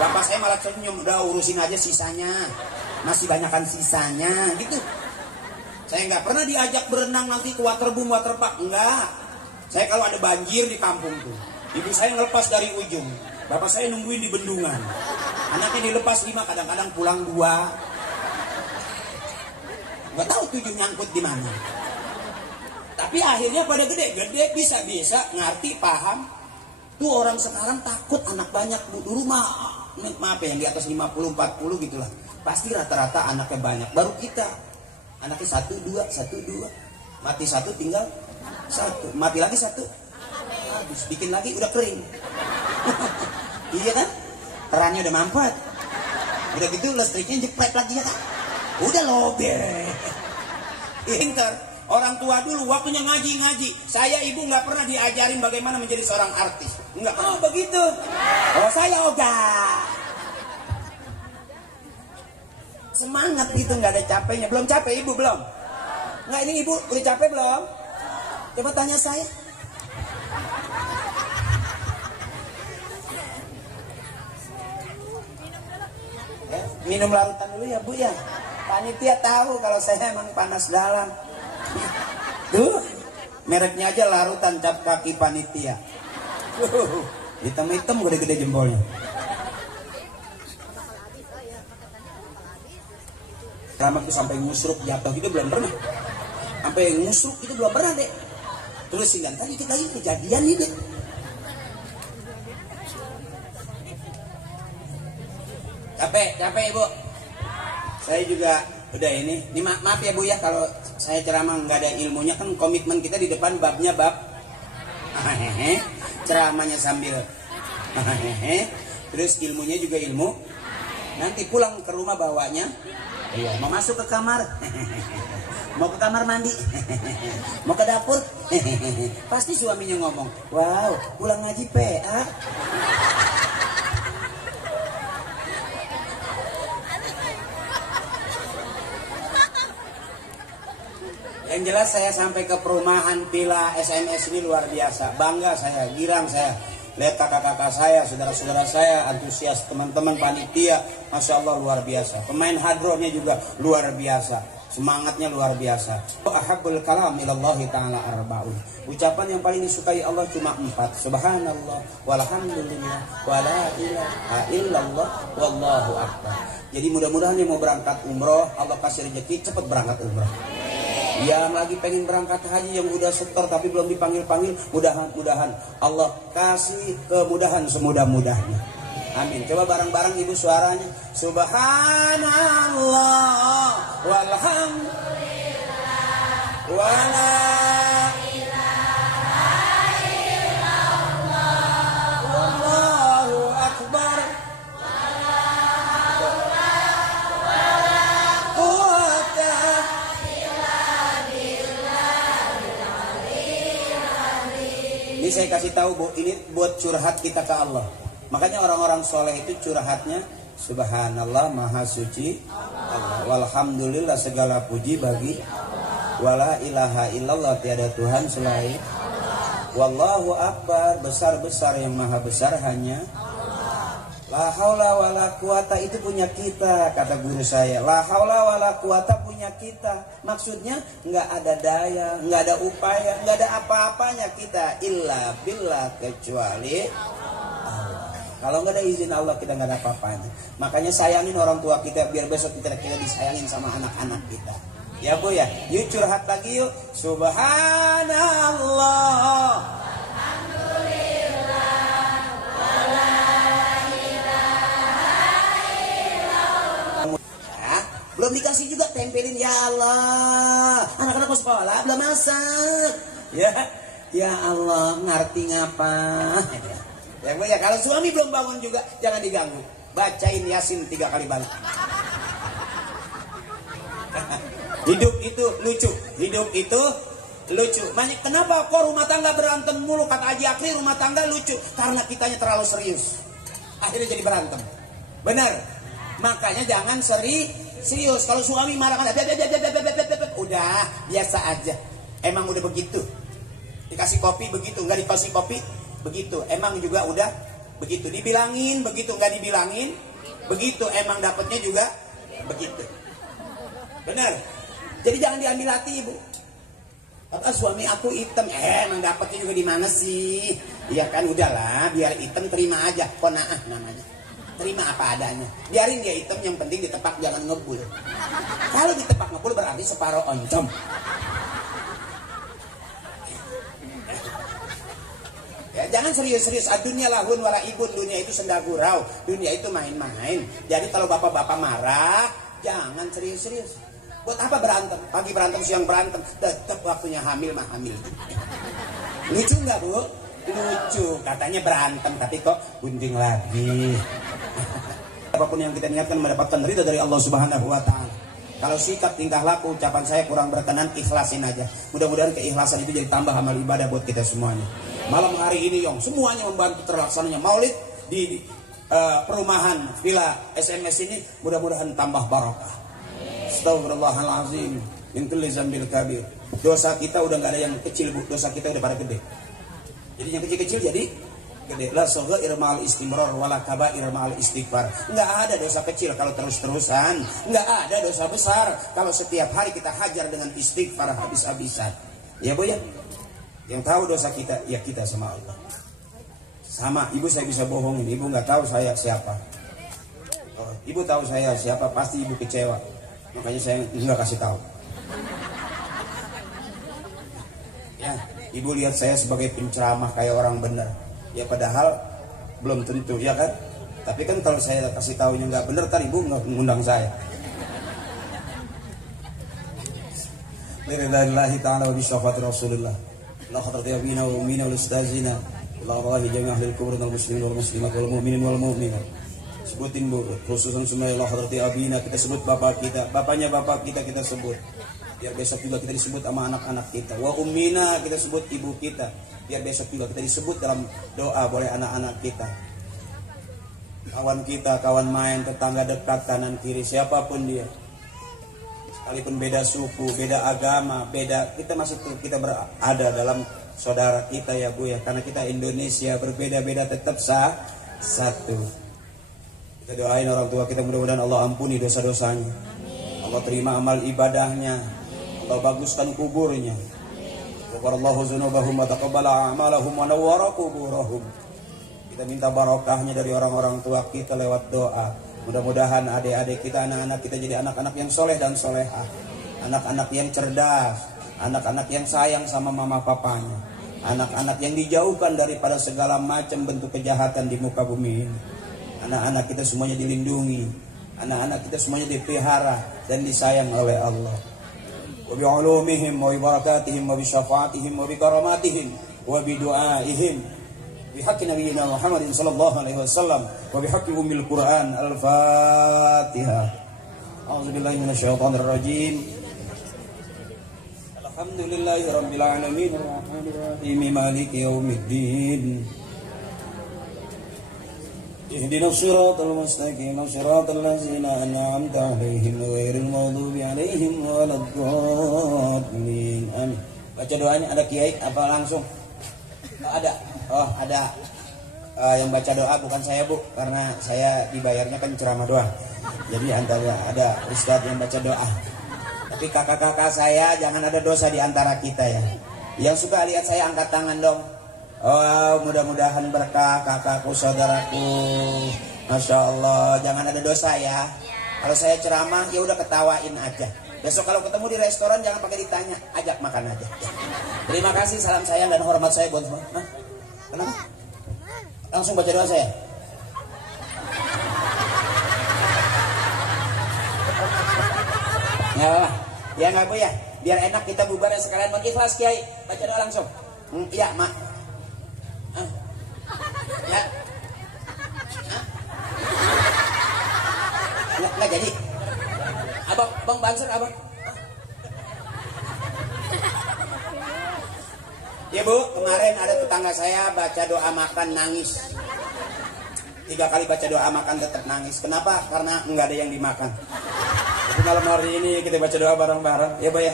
Bapak saya malah senyum, udah urusin aja sisanya. Masih banyakan sisanya gitu. Saya nggak pernah diajak berenang nanti ke waterboom, waterpark, enggak. Saya kalau ada banjir di kampung tuh, ibu saya ngelepas dari ujung, bapak saya nungguin di bendungan. Anaknya dilepas 5, kadang-kadang pulang 2. Nggak tahu 7 nyangkut di mana. Tapi akhirnya pada gede bisa ngerti, paham. Tuh orang sekarang takut anak banyak, Bu. Dulu maaf ya, yang di atas 50-40 gitulah. Pasti rata-rata anaknya banyak. Baru kita anaknya 1-2. Mati 1 tinggal 1. Mati lagi 1. Habis. Bikin lagi udah kering. Iya kan? Perannya udah mampet. Udah gitu listriknya jepret lagi ya kan? Udah lobek. Pintar. Orang tua dulu waktunya ngaji. Saya ibu nggak pernah diajarin bagaimana menjadi seorang artis. Nggak. Oh begitu. Oh saya ogah. Semangat itu nggak ada capeknya. Belum capek ibu belum? Nggak, ini ibu udah capek belum? Coba tanya saya. Minum larutan dulu ya, Bu, ya. Panitia tahu kalau saya emang panas dalam. Tuh, mereknya aja larutan cap kaki panitia. Hitam-hitam gede-gede jempolnya. Lama tuh sampai ngusruk jatuh gitu belum pernah. Sampai ngusruk itu belum pernah, Dek. Terus singkat tadi dikit lagi kejadian nih, Dek. Capek Ibu. Saya juga udah ini maaf ya Bu ya kalau saya ceramah nggak ada ilmunya, kan komitmen kita di depan babnya bab ceramahnya sambil terus ilmunya juga ilmu. Nanti pulang ke rumah bawanya, iya, mau masuk ke kamar, mau ke kamar mandi, mau ke dapur, pasti suaminya ngomong, wow, pulang ngaji PA. Yang jelas saya sampai ke perumahan Pila SMS ini luar biasa. Bangga saya, girang saya. Lihat kakak-kakak saya, saudara-saudara saya, antusias teman-teman panitia. Masya Allah luar biasa. Pemain hadrohnya juga luar biasa. Semangatnya luar biasa. Ahabbul kalam ilallahi ta'ala arba'un. Ucapan yang paling disukai Allah cuma 4. Subhanallah, walhamdulillah, wala ilaha illallah, wallahu akbar. Jadi mudah-mudahan yang mau berangkat umroh, Allah kasih rezeki cepat berangkat umroh. Yang lagi pengen berangkat haji, yang udah setor tapi belum dipanggil-panggil, mudah-mudahan Allah kasih kemudahan semudah-mudahnya. Amin. Coba bareng-bareng ibu suaranya. Subhanallah walhamdulillah wala ilaha illallah wallahu akbar wala haula wala quwwata illa billah. Jadi saya kasih tahu Bu, ini buat curhat kita ke Allah. Makanya orang-orang soleh itu curhatnya subhanallah maha suci Allah. Walhamdulillah segala puji bagi wala ilaha illallah tiada Tuhan selain wallahu akbar besar-besar yang maha besar hanya la haula wala quwata itu punya kita, kata guru saya. La haula wala quwata punya kita. Maksudnya nggak ada daya, nggak ada upaya, nggak ada apa-apanya kita illa billah kecuali Allah. Kalau nggak ada izin Allah kita nggak ada apa-apanya. Makanya sayangin orang tua kita biar besok kita disayangin sama anak-anak kita. Ya Bu ya. Yuk curhat lagi yuk. Subhanallah. Belum dikasih juga tempelin ya Allah. Anak-anak mau sekolah belum masak. Ya Allah ngerti ngapa. Ya Bu ya, kalau suami belum bangun juga jangan diganggu. Bacain Yasin 3 kali balik. Hidup itu lucu. Hidup itu lucu. Kenapa kok rumah tangga berantem mulu? Kata Haji Akri rumah tangga lucu karena kitanya terlalu serius. Akhirnya jadi berantem. Benar. Makanya jangan serius. Kalau suami marah udah biasa aja. Emang udah begitu. Dikasih kopi begitu, nggak dikasih kopi begitu. Emang juga udah begitu. Dibilangin begitu, nggak dibilangin begitu. Emang dapatnya juga begitu. Benar. Jadi jangan diambil hati Ibu. Kata suami aku hitam, emang dapatnya juga di mana sih? Iya kan udahlah, biar hitam terima aja. Qanaah namanya. Terima apa adanya. Biarin dia hitam, yang penting ditepak jangan ngebul. Kalau ditepak ngebul berarti separuh oncom. Ya, jangan serius-serius. Dunia lahun wala ibun. Dunia itu senda gurau. Dunia itu main-main. Jadi kalau bapak-bapak marah, jangan serius-serius. Buat apa berantem? Pagi berantem, siang berantem. Tetap waktunya hamil mah hamil. Lucu nggak Bu? Lucu. Katanya berantem, tapi kok gunting lagi. Apapun yang kita niatkan mendapatkan ridha dari Allah Subhanahu wa taala. Kalau sikap, tingkah laku, ucapan saya kurang berkenan, ikhlasin aja. Mudah-mudahan keikhlasan itu jadi tambah amal ibadah buat kita semuanya. Malam hari ini Yong, semuanya membantu terlaksananya Maulid di perumahan Villa SMS ini, mudah-mudahan tambah barokah. Astagfirullahalazim min kulli dzambil kabir. Dosa kita udah nggak ada yang kecil Bu, dosa kita udah pada gede. Jadi yang kecil-kecil jadi gede. La saghair ma'al istimrar wala kaba'ir ma'al istighfar. Enggak ada dosa kecil kalau terus-terusan, enggak ada dosa besar kalau setiap hari kita hajar dengan istighfar habis-habisan. Ya Bu ya. Yang tahu dosa kita ya kita sama Allah. Sama Ibu saya bisa bohongin, Ibu nggak tahu saya siapa. Oh, Ibu tahu saya siapa pasti Ibu kecewa. Makanya saya nggak kasih tahu. Ya, Ibu lihat saya sebagai penceramah kayak orang benar. Ya padahal belum tentu, ya kan? Tapi kan kalau saya kasih tahunya nggak benar, ntar Ibu nggak mengundang saya. Lillahi ta'ala wa bisyafati Rasulullah. La khadrati abina wa ummina wal ustazina. La rahi jami'ah lil kubur wal muslimin wal muslimat wal mu'minin wal mu'minat. Sebutin Bu, khususan semua la khadrati abina, kita sebut bapak kita, bapaknya bapak kita sebut. Biar besok juga kita disebut sama anak-anak kita. Wa ummina, kita sebut ibu kita. Biar besok juga kita disebut dalam doa boleh anak-anak kita. Kawan kita, kawan main, tetangga dekat, kanan kiri, siapapun dia. Sekalipun beda suku, beda agama, beda, kita masih kita berada dalam saudara kita ya Bu ya. Karena kita Indonesia berbeda-beda tetap satu. Kita doain orang tua kita, mudah-mudahan Allah ampuni dosa-dosanya. Allah terima amal ibadahnya. Allah baguskan kuburnya. Ghafarallahu dzunubahum wa taqabbala a'malahum wa nawwara quburahum. Kita minta barokahnya dari orang-orang tua kita lewat doa. Mudah-mudahan adik-adik kita, anak-anak kita jadi anak-anak yang soleh dan solehah. Anak-anak yang cerdas. Anak-anak yang sayang sama mama papanya. Anak-anak yang dijauhkan daripada segala macam bentuk kejahatan di muka bumi ini. Anak-anak kita semuanya dilindungi. Anak-anak kita semuanya dipelihara dan disayang oleh Allah. Wa bi ulumihim wa bi barakatihim wa bi syafaatihim wa bi karamatihim wa bi du'aihim bi haqqi nabiyyina Muhammadin sallallahu alaihi wasallam wa bi haqqi ummil Qur'an. Al-Fatihah. A'udzu billahi minasyaitonir rajim. Alhamdulillahirabbil alamin arrahmanir rahim maliki yaumiddin. Ihdinas siratal mustaqim siratal ladzina an'amta 'alaihim ghairil maghdubi 'alaihim waladdallin. Amin. Baca doanya ada kiai apa langsung? Ada. Oh, ada. Yang baca doa bukan saya, Bu, karena saya dibayarnya kan ceramah doa. Jadi antara ada ustadz yang baca doa. Tapi kakak-kakak saya jangan ada dosa di antara kita ya. Yang suka lihat saya angkat tangan dong. Oh, mudah-mudahan berkah kakakku, saudaraku. Masya Allah, jangan ada dosa ya. Kalau saya ceramah ya udah ketawain aja. Besok kalau ketemu di restoran jangan pakai ditanya, ajak makan aja. Terima kasih, salam sayang dan hormat saya buat semua. Hah? Kenapa? Langsung baca doa saya. Ya, ya nggak Bu ya. Biar enak kita bubar sekalian mengikhlas Kiai. Baca doa langsung. Iya, Mak. Ya. Nggak jadi. Abang, Bang Banser, abang. Ya Bu, kemarin ada tetangga saya baca doa makan nangis. 3 kali baca doa makan tetap nangis. Kenapa? Karena nggak ada yang dimakan. Jadi malam hari ini kita baca doa bareng-bareng. Ya Bu ya.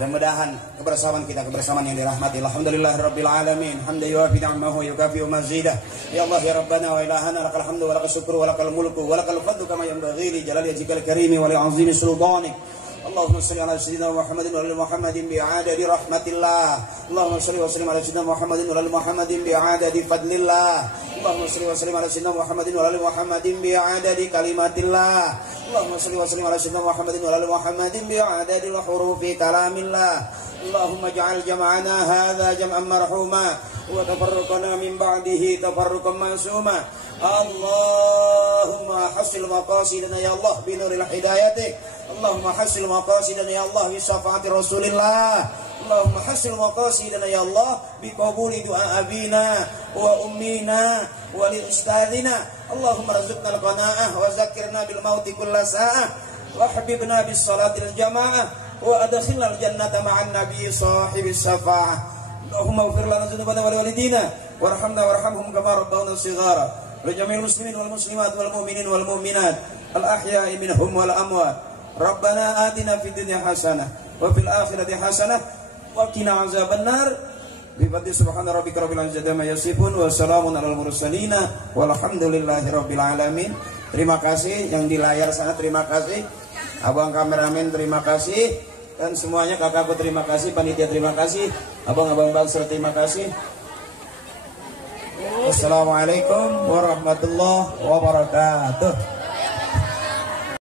Mudah-mudahan kebersamaan kita kebersamaan yang dirahmati. Alhamdulillahirabbil alamin. Hamdan yuwafi ni'amahu yukafi mazidah. Ya Allah ya Rabbana wa ilahana lakal hamdu wa lakal syukru wa lakal mulku wa lakal fadlu kama yanbaghi li jalali wajhikal karimi wa li 'azimi sultanik. Allahumma shalli ala sayyidina Muhammadin wa ala Muhammadin bi'adadi rahmatillah. Allahumma shalli wa sallim ala sayyidina Muhammadin wa ala Muhammadin bi'adadi fadlillah. Allahumma shalli wa sallim ala sayyidina Muhammadin wa ala Muhammadin bi'adadi kalimatillah. Allahumma shalli wa sallim ala sayyidina Muhammadin wa ala Muhammadin bi'adadi hurufi kalamillah. Allahumma ij'al jam'ana hadza jam'an marhuma wa tafarraqana min ba'dihi tafarruqan ma'suma. Allahumma hasil maqasidana ya Allah bi nuril hidayatik. Allahumma hasil maqasidana ya Allah bi syafaati Rasulillah. Allahumma hasil maqasidana ya Allah bi qabuli du'a abina wa ummina wa li ustadzina. Allahumma rzuqna al-qanaa'ah wa zakkirna bil mauti kulla sa'ah wa habibna bis salatil jamaah wa adkhilna al-jannata ma'an nabiy sahibis syafa'ah. Allahumma ighfir lana dzunubana wa liwalidina warhamna warhamhum kama rabbawna shighara. Wa jami'il muslimin wal muslimat wal mu'minin wal mu'minat al ahya'i minhum wal amwat. Rabbana atina fid dunya hasanah wa fil akhirati hasanah wa qina azabannar. Bi fadli subhana rabbika rabbil izzati amma yasifun wa salamun alal mursalin walhamdulillahi rabbil alamin. Terima kasih yang di layar sana, terima kasih. Abang kameramen terima kasih, dan semuanya kakakku terima kasih, panitia terima kasih, abang-abang bangsa terima kasih. Assalamualaikum warahmatullahi wabarakatuh.